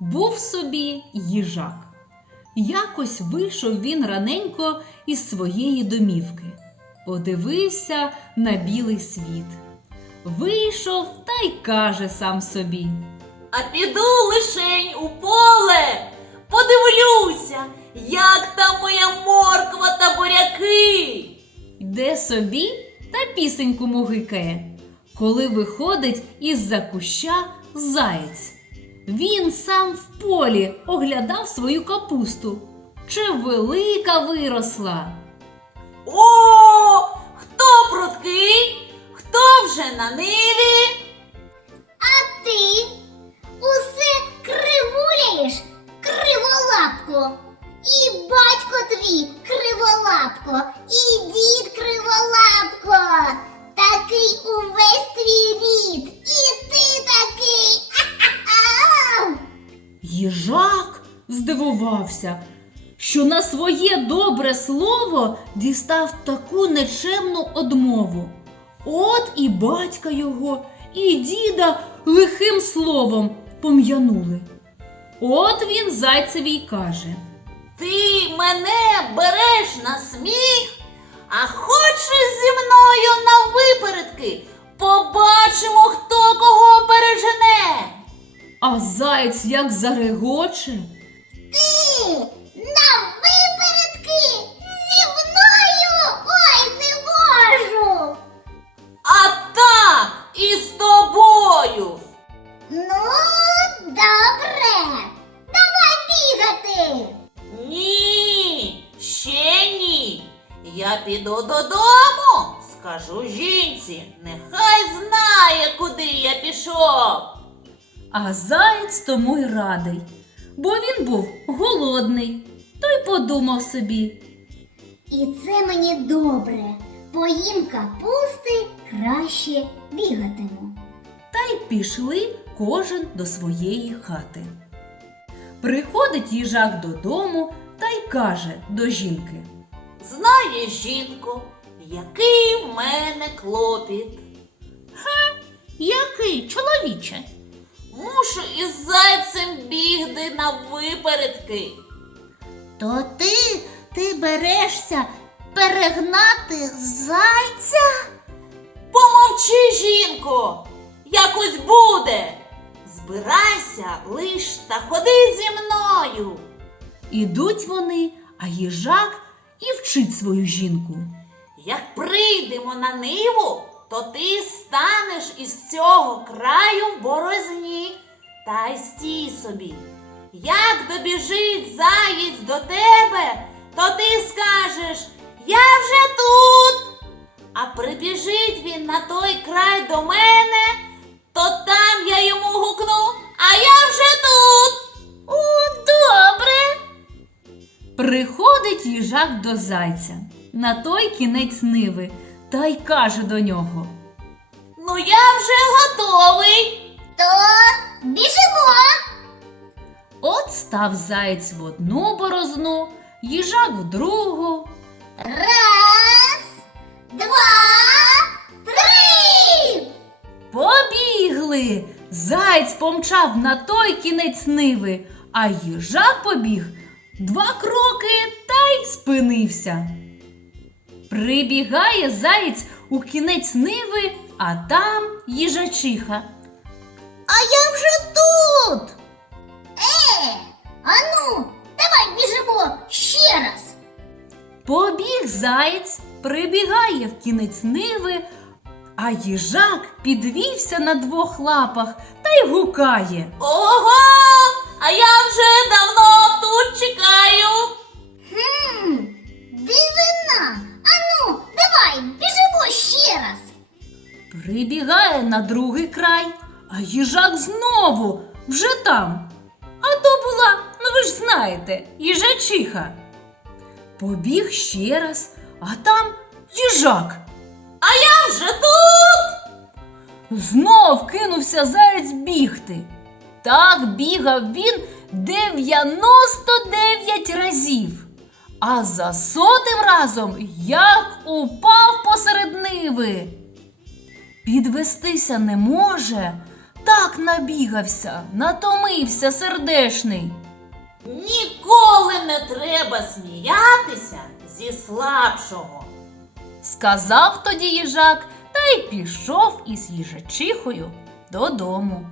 Був собі їжак. Якось вийшов він раненько із своєї домівки, подивився на білий світ. Вийшов та й каже сам собі. А піду лишень у поле, подивлюся, як там моя морква та буряки. Йде собі та пісеньку мугикає, коли виходить із-за куща заєць. Він сам в полі оглядав свою капусту. Чи велика виросла? О, хто пруткий? Хто вже на ниві? А ти усе кривуляєш, криволапко. І батько твій криволапко, і дід криволапко. Такий увесь твій рід. Здивувався, що на своє добре слово дістав таку нечемну одмову. От і батька його, і діда лихим словом пом'янули. От він зайцеві й каже. Ти мене береш на сміх, а хочеш зі мною на випередки? Побачимо, хто кого пережене. А заєць як зарегоче. Бігати. Ні, ще ні. Я піду додому, скажу жінці, нехай знає, куди я пішов. А заєць тому й радий, бо він був голодний, то й подумав собі. І це мені добре. Поїм капусти краще бігатиму. Та й пішли кожен до своєї хати. Приходить їжак додому та й каже до жінки. Знаєш, жінко, який в мене клопіт. Який чоловіче? Мушу із зайцем бігти на випередки. То ти, ти берешся перегнати зайця? Помовчи, жінко, якось буде. Збирайся лиш та ходи зі мною. Ідуть вони, а їжак і вчить свою жінку. Як прийдемо на ниву, то ти станеш із цього краю в борозні та й стій собі. Як добіжить заєць до тебе, то ти скажеш Я вже тут. А прибіжить він на той край до мене, Приходить їжак до зайця на той кінець ниви та й каже до нього. Ну я вже готовий. То біжимо. От став заєць в одну борозну, їжак в другу. Раз, два, три. Побігли! Заєць помчав на той кінець ниви, а їжак побіг два кроки та й спинився. Прибігає заєць у кінець ниви, а там їжачиха. А я вже тут. Е, ану, давай біжимо ще раз. Побіг заєць, прибігає в кінець ниви, а їжак підвівся на двох лапах та й гукає. Ого! А я вже на другий край, а їжак знову вже там. А то була, ну ви ж знаєте, їжачиха. Побіг ще раз, а там їжак. А я вже тут. Знов кинувся заєць бігти. Так бігав він 99 разів. А за сотим разом як упав посеред ниви. Підвестися не може, Так набігався, натомився сердешний. Ніколи не треба сміятися зі слабшого. Сказав тоді їжак та й пішов із їжачихою додому.